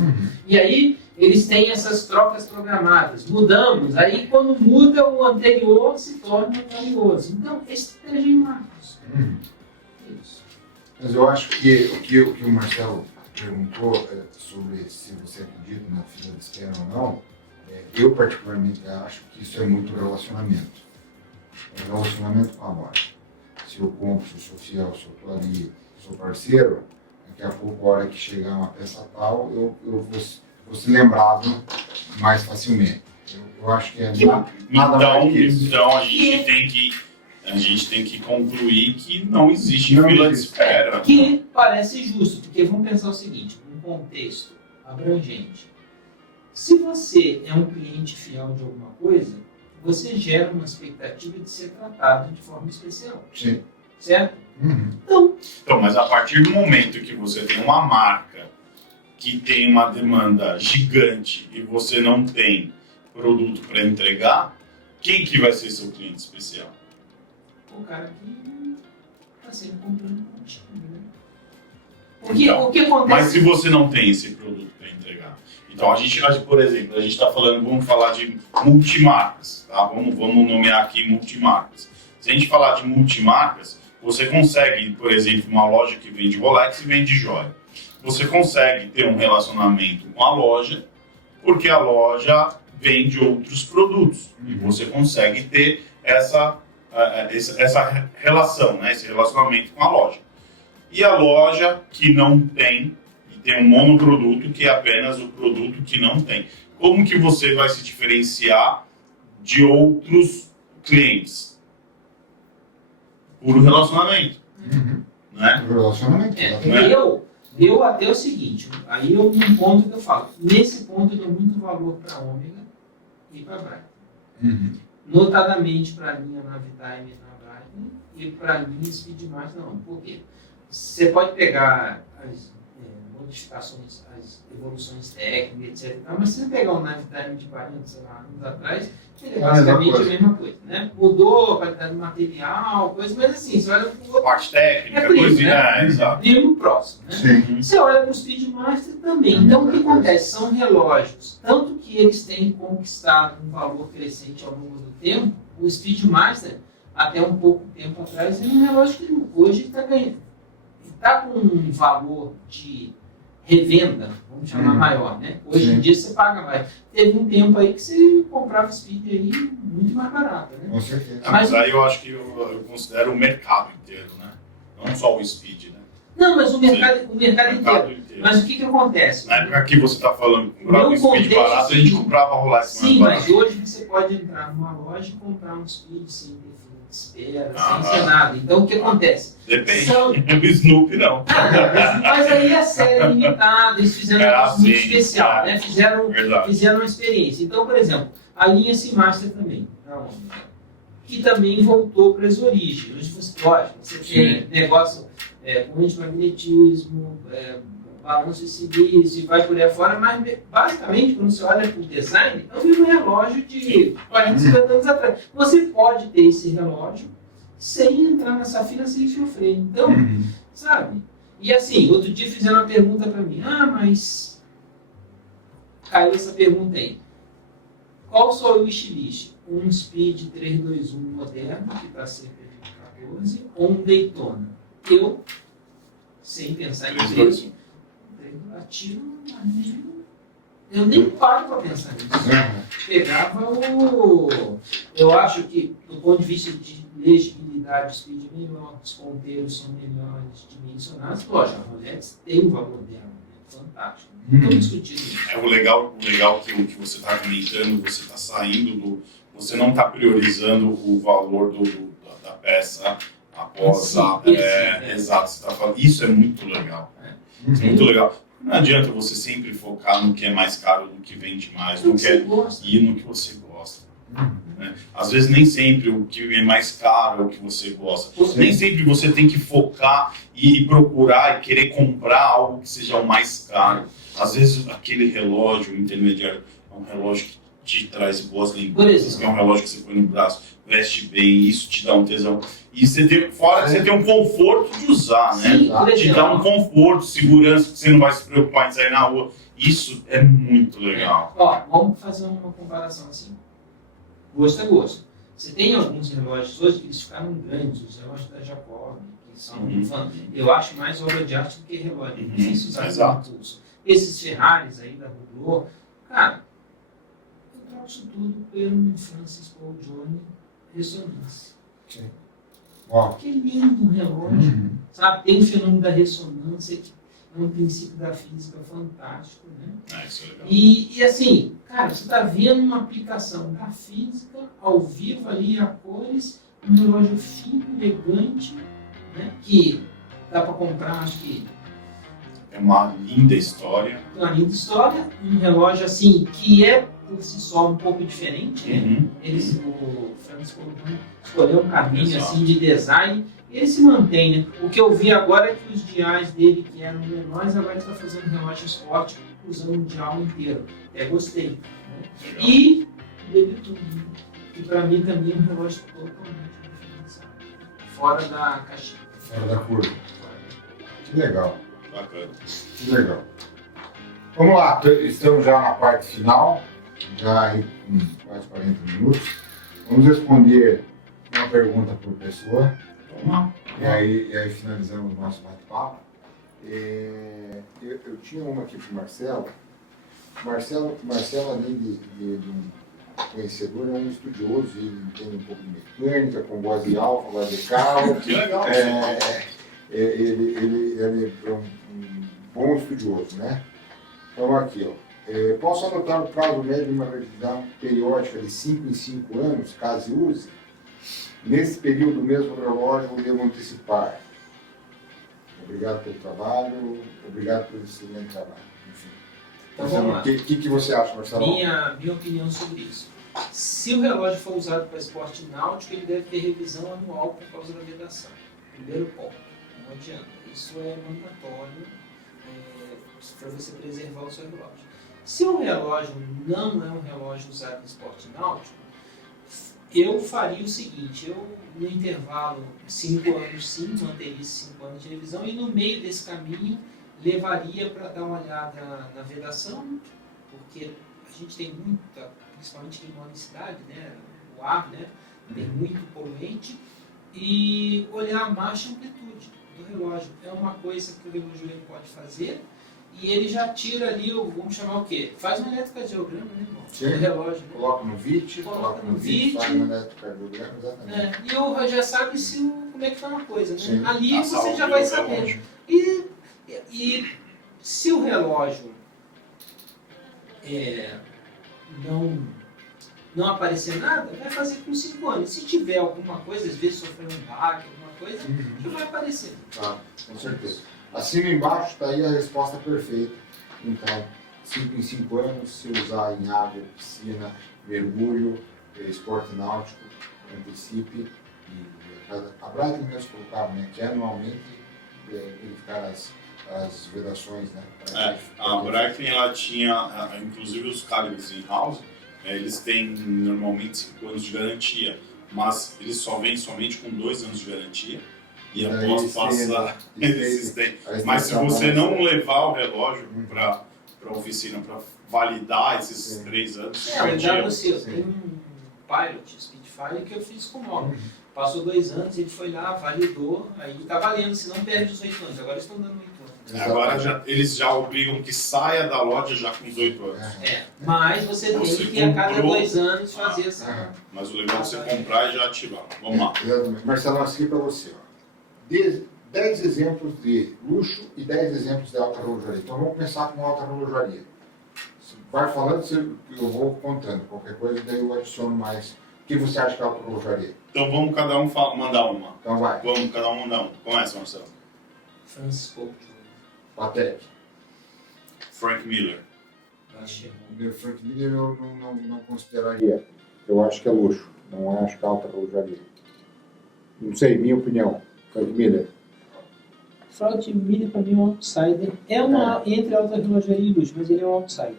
E aí eles têm essas trocas programadas. Mudamos, aí quando muda o anterior se torna valioso. Então, estratégia em marcos. Isso. Mas eu acho que o que o Marcelo perguntou sobre se você acredita na fila de espera ou não, eu particularmente acho que isso é muito relacionamento. É relacionamento com a loja. Se eu compro, se eu sou fiel, se eu estou ali, sou parceiro, daqui a pouco, a hora que chegar uma peça tal, eu vou ser lembrado mais facilmente. Eu acho que é nada mais que isso. Então a gente tem que concluir que não existe fila de espera. Que parece justo, porque vamos pensar o seguinte, num contexto abrangente. Se você é um cliente fiel de alguma coisa, você gera uma expectativa de ser tratado de forma especial. Sim. Certo? Então, mas a partir do momento que você tem uma marca que tem uma demanda gigante e você não tem produto para entregar, quem que vai ser seu cliente especial? O cara que está sempre comprando contigo, né? Porque Então, o que acontece... Mas se você não tem esse produto para entregar, então a gente, por exemplo, a gente está falando, vamos falar de multimarcas, tá? Vamos nomear aqui multimarcas. Se a gente falar de multimarcas, você consegue, por exemplo, uma loja que vende Rolex e vende joia. Você consegue ter um relacionamento com a loja, porque a loja vende outros produtos. E você consegue ter essa relação, né? Esse relacionamento com a loja. E a loja que não tem, e tem um monoproduto, que é apenas o produto que não tem. Como que você vai se diferenciar de outros clientes? Por relacionamento. Né? Por relacionamento. Eu até o seguinte, aí eu um ponto que eu falo, nesse ponto eu dou muito valor para a Ômega e para a Breitling. Notadamente para a linha Navitime e na Breitling e para a linha Speedmaster não. Por quê? Você pode pegar modificações, as evoluções técnicas, etc. Mas se você pegar um Knife Time de 40, sei lá, anos atrás, ele é basicamente a mesma coisa, né? Mudou a qualidade do material, coisa, mas assim, você olha para o outro, Parte técnica, é primo, coisinha, né? exato. Primo próximo, né? Sim. Você olha para o Speedmaster também. Então, o que acontece? São relógios, tanto que eles têm conquistado um valor crescente ao longo do tempo. O Speedmaster, até um pouco tempo atrás, era um relógio que hoje está ganhando. Está com um valor de revenda, vamos chamar maior, né? Hoje em Sim. dia você paga mais. Teve um tempo aí que você comprava Speed aí muito mais barato, né? Com certeza. Mas aí eu acho que eu considero o mercado inteiro, né? Não só o Speed, né? Não, mas o mercado O inteiro. mercado inteiro. Mas o que acontece? Na época que você está falando que comprava Meu um Speed contexto, barato, a gente sim. comprava Rolex Sim, mais mas barato. hoje você pode entrar numa loja e comprar um Speed sem ter fila de espera, Ah. sem ser nada. Então o que acontece? Depende. São- O Snoopy não. Ah, não, mas aí a série é limitada, eles fizeram um negócio muito sim, especial, é. né? Fizeram Verdade. uma experiência. Então, por exemplo, a linha Seamaster também, da Omega, que também voltou para as origens. Hoje você, lógico, você tem negócio com antimagnetismo, balanço de silício e vai por aí afora, mas basicamente, quando você olha para o design, é o mesmo relógio de 40, 50 anos atrás. Você pode ter esse relógio sem entrar nessa fila sem sofrer. Então, sabe? E assim, outro dia fizeram uma pergunta para mim, mas caiu essa pergunta aí. Qual o seu wishlist? Um Speed 321 moderno, que está cerca de 14, ou um Daytona? Eu, sem pensar em 3, preço, 2, 1. atiro, eu nem paro para pensar nisso. Pegava o... Eu acho que, do ponto de vista de legibilidade, o Speed é melhor, os ponteiros são melhores dimensionados. Lógico, a Rolex tem o valor dela, né? Fantástico. Não estou discutindo isso. É o legal que o que você está comentando, você está saindo do. Você não está priorizando o valor da peça após Sim, a. Exato, você está falando. Isso é muito legal. Isso é muito legal. Não adianta você sempre focar no que é mais caro, no que vende mais, no que Você é, gosta. e no que você gosta. Né? Às vezes nem sempre o que é mais caro é o que você gosta. Sim. Nem sempre você tem que focar e procurar e querer comprar algo que seja o mais caro. Às vezes aquele relógio intermediário é um relógio que te traz boas Por lembranças, exemplo. que é um relógio que você põe no braço, veste bem, isso te dá um tesão. E você tem, fora que você tem um conforto de usar, né? Sim, por Te dá um exemplo. conforto, segurança, que você não vai se preocupar em sair na rua. Isso é muito legal. Ó, vamos fazer uma comparação assim. Gosto é gosto. Você tem alguns relógios hoje que eles ficaram grandes, os relógios da Jacob, que são eu acho mais obra de arte do que relógio. Não sei se usaram Exato. no pulso. Esses Ferraris aí da Hublot, cara, eu troco isso tudo pelo Francis Paul Johnny ressonância. Uau. Que lindo um relógio, sabe? Tem o fenômeno da ressonância, que é um princípio da física fantástico, né? Isso é legal. E assim, cara, você está vendo uma aplicação da física ao vivo ali, a cores, um relógio fino, elegante, né? Que dá para comprar, acho que É uma linda história. tem uma linda história, um relógio assim, que é por si só um pouco diferente, né? Eles, o Francis Colton escolheu um caminho Exato. assim de design e ele se mantém, né? O que eu vi agora é que os diais dele, que eram menores, agora ele está fazendo relógio esporte usando o dial inteiro. Gostei. Né? Legal. E o Debitude, né? Que para mim também é um relógio totalmente diferenciado. Fora da caixinha. Fora da curva. Que legal. Bacana. Que legal. Vamos lá, estamos já na parte final, já aí com quase 40 minutos. Vamos responder uma pergunta por pessoa Vamos lá. e aí finalizamos o nosso bate-papo. Eu tinha uma aqui para o Marcelo. Marcelo, além de um conhecedor, é um estudioso e entende um pouco de mecânica, com voz de alfa, voz de carro. Que legal. Ele é um bom estudioso, né? Então aqui, ó. Posso adotar o prazo médio de uma revisão periódica de 5 em 5 anos, caso use? Nesse período mesmo relógio eu devo antecipar. Obrigado pelo trabalho, obrigado pelo excelente trabalho. Enfim. Então vamos lá. O que você acha, Marcelo? Minha opinião sobre isso. Se o relógio for usado para esporte náutico, ele deve ter revisão anual por causa da vedação. Primeiro ponto. Não adianta. Isso é mandatório. para você preservar o seu relógio. Se o relógio não é um relógio usado em esporte náutico, eu faria o seguinte, eu no intervalo 5 anos sim, manteria esses 5 anos de revisão e no meio desse caminho levaria para dar uma olhada na vedação, porque a gente tem muita, principalmente quem mora em cidade, né, o ar, né, tem muito poluente, e olhar a marcha e amplitude do relógio. É uma coisa que o relojoeiro pode fazer e ele já tira ali, vamos chamar o quê? Faz um eletrocardiograma, né, irmão? Sim. Do relógio. Né? Coloca no VIT, Coloca no faz VIT. um eletrocardiograma, exatamente. E o já sabe como é que está uma coisa, né? Sim. Ali A você saúde já vai do saber. relógio. E se o relógio não aparecer nada, vai fazer com 5 anos. Se tiver alguma coisa, às vezes sofreu um baque, alguma coisa, já vai aparecer. Tá, com certeza. Acima e embaixo está aí a resposta perfeita. Então, 5 em 5 anos, se usar em água, piscina, mergulho, esporte náutico, antecipe. E a Brighton mesmo colocava, né, que anualmente verificar as vedações, né? A Breitling, ela tinha, inclusive os calibres in-house, eles têm normalmente 5 anos de garantia, mas eles só vêm somente com 2 anos de garantia e após passar, eles têm. Mas se você não levar o relógio para a oficina para validar esses 3 anos, O WC, eu tenho um Pilot Speedfire que eu fiz com o móvel. Passou 2 anos, ele foi lá, validou, aí tá valendo, se não perde os 8 anos. Agora estão dando 8 anos. agora eles já obrigam que saia da loja já com 18 anos. Mas você Você tem que a cada comprou. 2 anos fazer essa... Mas o legal é você comprar e já ativar. Vamos lá. Marcelo, aqui para você. Ó. 10 exemplos de luxo e 10 exemplos de alta relojaria. Então vamos começar com alta relojaria. Vai falando, eu vou contando. Qualquer coisa, daí eu adiciono mais. O que você acha que é alta relojaria? Então vamos cada um mandar uma. Então vai. Vamos cada um mandar uma. Começa, Marcelo. Francisco Patek. Frank Miller. O Frank Miller eu não consideraria. Eu acho que é luxo. Não acho que é alta relojaria. Não sei, minha opinião. Frank Miller. Frank Miller para mim é um outsider. Entre alta relojaria e luxo, mas ele é um outsider. Né?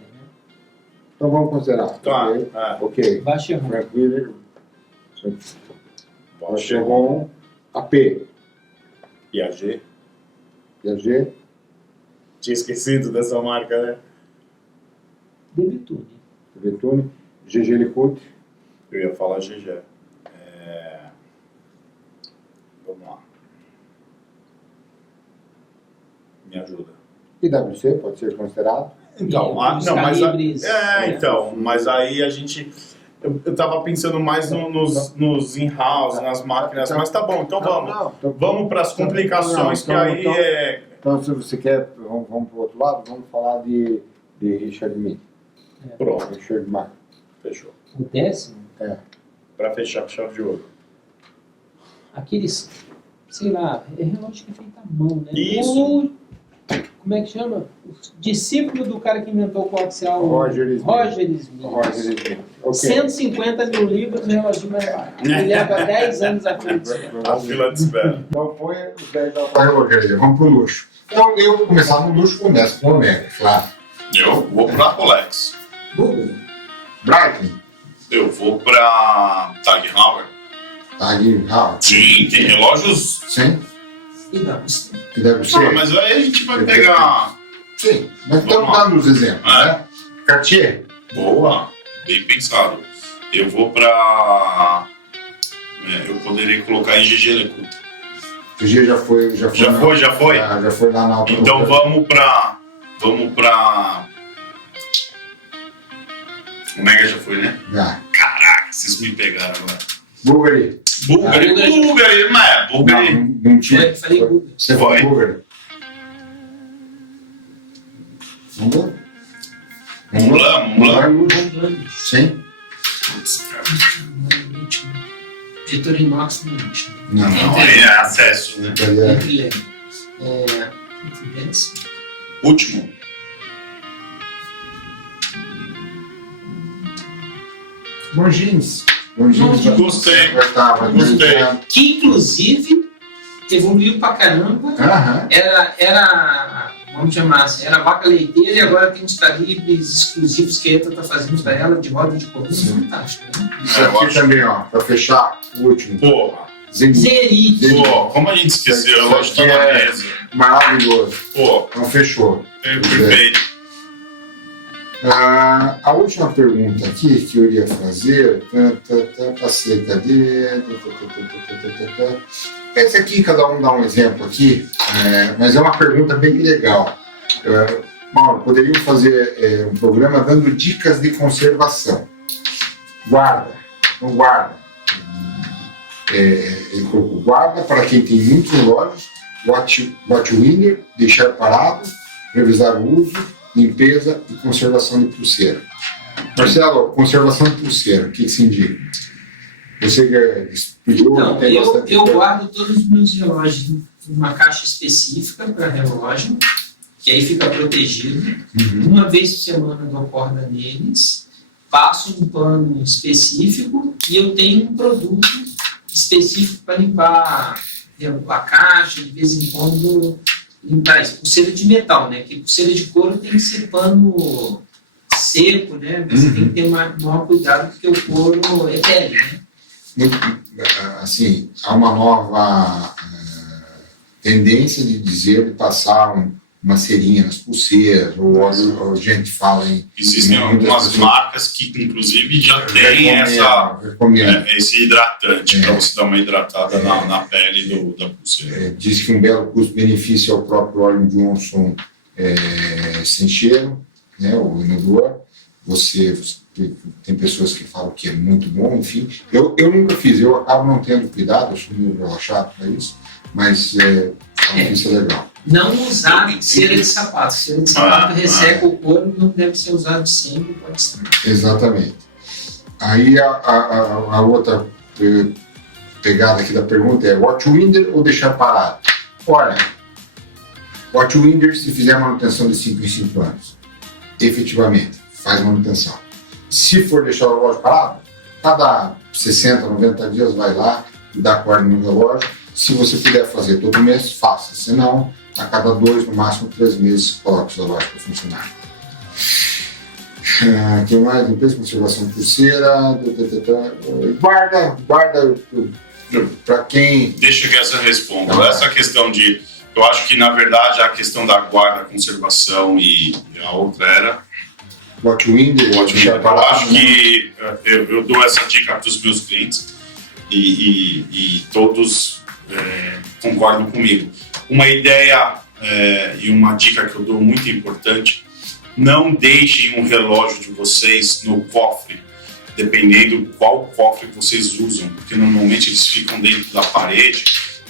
Então vamos considerar. Tá. Ok. Vacheron. Frank Miller. Vacheron. AP. Piaget. Piaget. Tinha esquecido dessa marca, né? Debitune. Vetune. GG Licoute. Eu ia falar GG. Vamos lá. Me ajuda. IWC pode ser considerado. Então, Os calibres, mas aí a gente... Eu tava pensando mais nos in-house, nas máquinas, mas tá bom, então vamos. Vamos para as complicações, que aí é... Então, se você quer, vamos para o outro lado, vamos falar de Richard Mille. Pronto, Richard Mille. fechou. O 10º, Para fechar com chave de ouro. aqueles, sei lá, é relógio que é feito à mão, né? Isso. Como é que chama? O discípulo do cara que inventou o coaxial, Roger Smith. Roger Smith. Roger Smith. Ok. 150 mil libras, o relógio mais barato. Ele leva 10 anos à frente. A fila de espera. Então foi os 10 da alta relojaria. Vamos para o luxo. Então eu vou começar no luxo, começo com o Omega, claro. Eu vou para Rolex. Brighton. Eu vou para Tag Heuer. Tag Heuer. Sim, tem relógios... Sim. E não, Que deve ser. mas aí a gente vai pegar... Sim. Mas estamos Vamos lá. dando os exemplos, né? Cartier. Boa, bem pensado. Eu vou para... eu poderia colocar em GG Lecoultre. GG já foi. Já foi? Já foi lá na alta Então relojaria. vamos pra... O Mega já foi, né? Já. Caraca, vocês me pegaram agora. Bulgari. Bulgari, mas é Bulgari. Não tinha. Eu falei Google. Você Foi. foi Bulgari. Vamos lá? Vamos lá. Sim. Putz, cara. Vitorinox no último. Não, aí é acesso, né? Entre leve. Último. Longines. Gostei. Gostei. Que inclusive evoluiu pra caramba. Aham. Era uma vamos chamar assim, era vaca leiteira e agora tem uns calibres exclusivos que a ETA está fazendo para ela de roda de coluna, fantástico, né? Isso aqui também, ó, para fechar, o último. Pô, Zenith. pô, como a gente esqueceu, eu gosto de na mesa. Maravilhoso. Pô, Então fechou. perfeito. A última pergunta aqui que eu iria fazer, passei, cadê? Esse aqui, cada um dá um exemplo aqui, mas é uma pergunta bem legal. Mauro, poderíamos fazer um programa dando dicas de conservação. Guarda, não guarda. Ele colocou guarda para quem tem muitos relógios, watch winner, deixar parado, revisar o uso, limpeza e conservação de pulseira. Marcelo, conservação de pulseira, o que se indica? Você explicou? Então, eu guardo todos os meus relógios em uma caixa específica para relógio, que aí fica protegido. Uhum. Uma vez por semana eu dou corda neles, passo um pano específico e eu tenho um produto específico para limpar a caixa, de vez em quando limpar isso. Pulseira de metal, né? Que pulseira de couro tem que ser pano seco, né? Você tem que ter maior cuidado porque o couro é pele, né? Muito, assim, há uma nova tendência de dizer de passar uma cerinha nas pulseiras, ou a gente fala em... Existem algumas marcas que, inclusive, já têm esse hidratante para você dar uma hidratada na pele da pulseira. Diz que um belo custo-benefício é o próprio óleo Johnson sem cheiro, né, o inodor. Tem pessoas que falam que é muito bom, enfim. Eu nunca fiz, eu acabo não tendo cuidado, eu sou meio relaxado para isso, mas isso é legal. Não usar cera de sapato. Cera de sapato resseca o couro, não deve ser usado sempre, pode ser. Exatamente. Aí a outra pegada aqui da pergunta é watch winner ou deixar parado? Olha, watch winner se fizer manutenção de 5 em 5 anos. Efetivamente, faz manutenção. Se for deixar o relógio parado, cada 60, 90 dias vai lá e dá corda no relógio. Se você puder fazer todo mês, faça. Se não, a cada 2, no máximo 3 meses, coloque o relógio para funcionar. O que mais? Limpeza, conservação de pulseira. Guarda para quem... Deixa que essa responda. Essa questão de... Eu acho que, na verdade, a questão da guarda, conservação e a outra era... Watch window. Eu acho que eu dou essa dica para os meus clientes e todos concordam comigo. Uma ideia e uma dica que eu dou muito importante: não deixem um relógio de vocês no cofre, dependendo qual cofre que vocês usam, porque normalmente eles ficam dentro da parede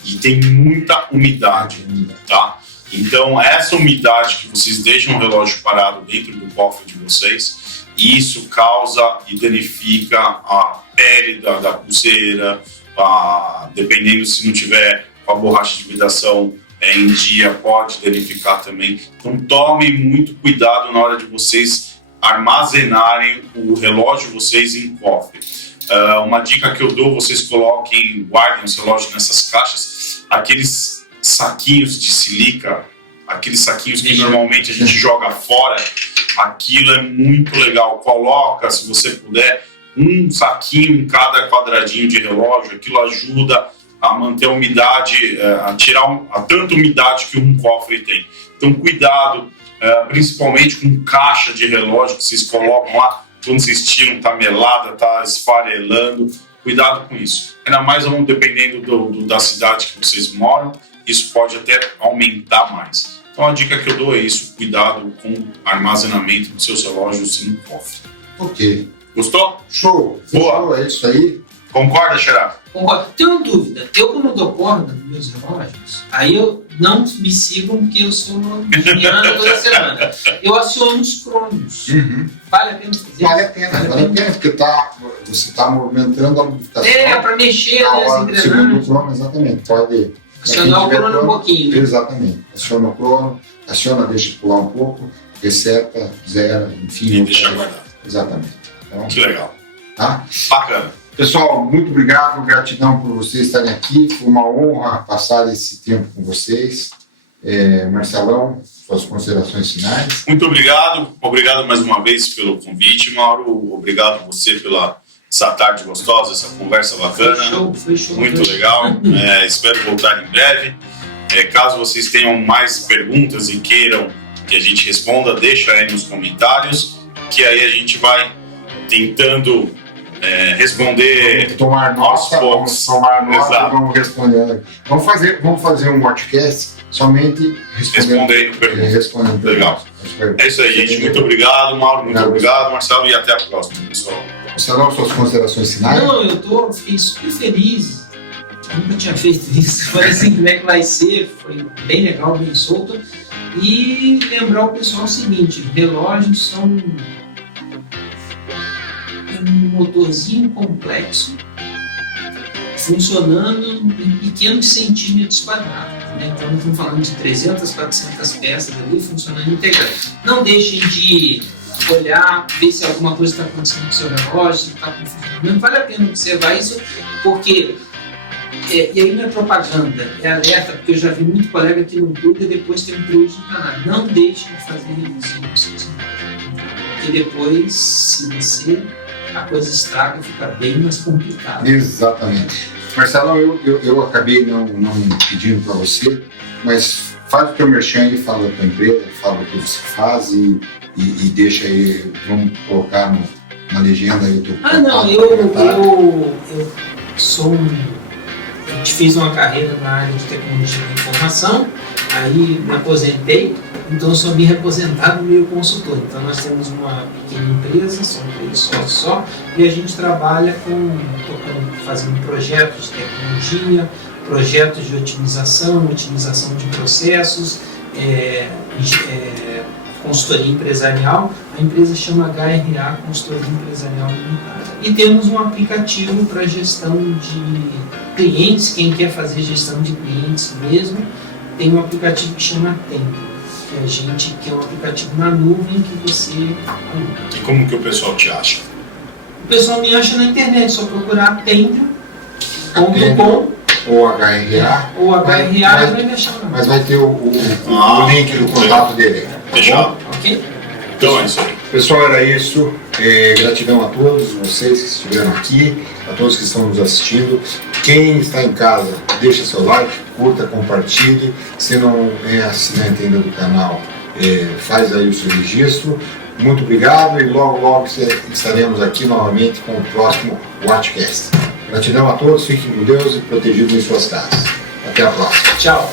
e tem muita umidade, tá? Então, essa umidade que vocês deixam o relógio parado dentro do cofre de vocês, isso causa e danifica a pele da pulseira, dependendo se não tiver com a borracha de vedação em dia, pode danificar também. Então, tomem muito cuidado na hora de vocês armazenarem o relógio de vocês em cofre. Uma dica que eu dou: vocês guardem os relógios nessas caixas, aqueles saquinhos de silica, aqueles saquinhos que normalmente a gente joga fora. Aquilo é muito legal. Coloca, se você puder, um saquinho em cada quadradinho de relógio. Aquilo ajuda a manter a umidade, a tirar tanta umidade que um cofre tem. Então, cuidado, principalmente com caixa de relógio que vocês colocam lá, quando vocês tiram, tá melada, tá esfarelando. Cuidado com isso. Ainda mais dependendo da cidade que vocês moram, isso pode até aumentar mais. Então, a dica que eu dou é isso: cuidado com o armazenamento dos seus relógios em cofre. Ok. Gostou? Show! Boa. Show, é isso aí. Concorda, Xará? Concordo. Tenho uma dúvida. Eu, quando dou corda nos meus relógios, aí eu não me sigam porque eu sou guiana toda semana. Eu aciono os cromos. Vale a pena fazer? Vale a pena, porque você está movimentando a lubrificação. Para mexer na nas hora do segundo engrenagens. crono, exatamente. Pode Acionar o crono um pouquinho. Né? Exatamente. Aciona o crono, deixa pular um pouco, reseta, zera, enfim. E deixa guardado. Exatamente. Então, Que legal. tá? Bacana. Pessoal, muito obrigado, gratidão por vocês estarem aqui. Foi uma honra passar esse tempo com vocês. Marcelão, suas considerações finais. Muito obrigado mais uma vez pelo convite, Mauro. Obrigado você pela essa tarde gostosa, essa conversa bacana. Foi show. Muito legal. Espero voltar em breve. Caso vocês tenham mais perguntas e queiram que a gente responda, deixa aí nos comentários, que aí a gente vai tentando responder. Vamos tomar nota, poucos. e vamos responder. Vamos fazer um podcast somente Respondendo perguntas. Respondendo Legal. perguntas. É isso aí, gente. Muito obrigado, Mauro. Muito obrigado, Marcelo. E até a próxima, pessoal. Marcelão, suas considerações finais? Não, fiquei super feliz. Nunca tinha feito isso. Falei assim, como é que vai ser? Foi bem legal, bem solto. E lembrar o pessoal o seguinte: relógios são um motorzinho complexo funcionando em pequenos centímetros quadrados. Né? Então, nós estamos falando de 300, 400 peças ali funcionando integrado. Não deixem de olhar, ver se alguma coisa está acontecendo com o seu relógio, se está com funcionamento. Vale a pena observar isso, porque e aí não é propaganda, é alerta, porque eu já vi muito colega que não cuida e depois tem um prejuízo danado. Não deixe de fazer revisão nos seus relógios, porque depois, a coisa estraga, fica bem mais complicado. Exatamente. Marcelo, eu acabei não pedindo para você, mas faz o teu merchan e fala da tua empresa, fala o que você faz e deixa aí, vamos colocar na legenda aí o teu eu sou eu fiz uma carreira na área de tecnologia da informação, aí me aposentei, então eu sou meio reaposentado, meio consultor. Então nós temos uma pequena empresa, são 3 sócios só, e a gente trabalha fazendo projetos de tecnologia, projetos de otimização de processos, consultoria empresarial. A empresa chama HRA Consultoria Empresarial Limitada. E temos um aplicativo para gestão de clientes. Quem quer fazer gestão de clientes mesmo, tem um aplicativo que chama Tempo, que é um aplicativo na nuvem que você aluga. E como que o pessoal te acha? O pessoal me acha na internet, só procurar Tempo.com ou HRA. Ou HRA vai me achar lá. Mas vai ter o link do contato dele. Fechado. Ok? Então é isso aí. Pessoal, era isso. Gratidão a todos vocês que estiveram aqui, a todos que estão nos assistindo. Quem está em casa, deixa seu like, curta, compartilhe. Se não é assinante ainda do canal, faz aí o seu registro. Muito obrigado e logo estaremos aqui novamente com o próximo Watchcast. Gratidão a todos, fiquem com Deus e protegidos em suas casas. Até a próxima. Tchau.